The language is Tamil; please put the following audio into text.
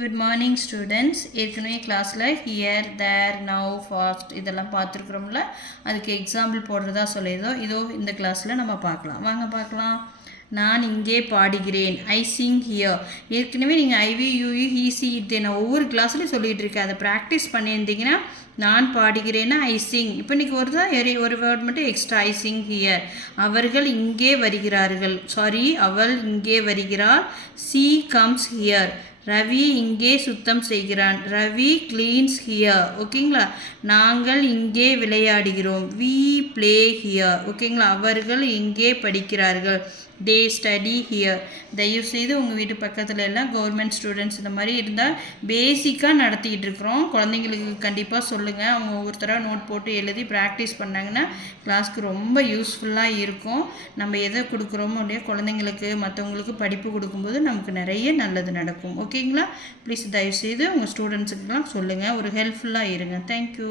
Good morning students. ஏற்கனவே கிளாஸில் ஹியர் தேர் நவ் ஃபாஸ்ட் இதெல்லாம் பார்த்துருக்குறோம்ல, அதுக்கு எக்ஸாம்பிள் போடுறதா சொல்லியிருந்தோம். இதோ இந்த கிளாஸில் நம்ம பார்க்கலாம். வாங்க பார்க்கலாம். நான் இங்கே பாடுகிறேன். ஐ சிங் ஹியர். ஏற்கனவே நீங்கள் ஐவி யூஇ ஹீசி இதை நான் ஒவ்வொரு கிளாஸ்லையும் சொல்லிகிட்டு இருக்கேன். அதை ப்ராக்டிஸ் பண்ணியிருந்தீங்கன்னா நான் பாடுகிறேன்னா ஐ சிங். இப்போ இன்றைக்கி ஒரு வேர்ட் மட்டும் எக்ஸ்ட்ரா. I Singh here. அவர்கள் இங்கே வருகிறார்கள். சாரி, அவள் இங்கே வருகிறாள். C comes here. ரவி இங்கே சுத்தம் செய்கிறான். Ravi cleans here. ஓகேங்களா? நாங்கள் இங்கே விளையாடுகிறோம். We play here. ஓகேங்களா? அவர்கள் இங்கே படிக்கிறார்கள். தே ஸ்டடி ஹியர். தயவுசெய்து உங்கள் வீட்டு பக்கத்தில் எல்லாம் கவர்மெண்ட் ஸ்டூடெண்ட்ஸ் இந்த மாதிரி இருந்தால் பேசிக்காக நடத்திக்கிட்டு இருக்கிறோம். குழந்தைங்களுக்கு கண்டிப்பாக சொல்லுங்கள். அவங்க ஒவ்வொருத்தராக நோட் போட்டு எழுதி ப்ராக்டிஸ் பண்ணாங்கன்னா கிளாஸ்க்கு ரொம்ப யூஸ்ஃபுல்லாக இருக்கும். நம்ம எதை கொடுக்குறோமோ அப்படியே குழந்தைங்களுக்கு மற்றவங்களுக்கு படிப்பு கொடுக்கும்போது நமக்கு நிறைய நல்லது நடக்கும். ஓகேங்களா? ப்ளீஸ் தயவுசெய்து உங்கள் ஸ்டூடெண்ட்ஸுக்கெல்லாம் சொல்லுங்கள். ஒரு ஹெல்ப்ஃபுல்லாக இருங்க. தேங்க்யூ.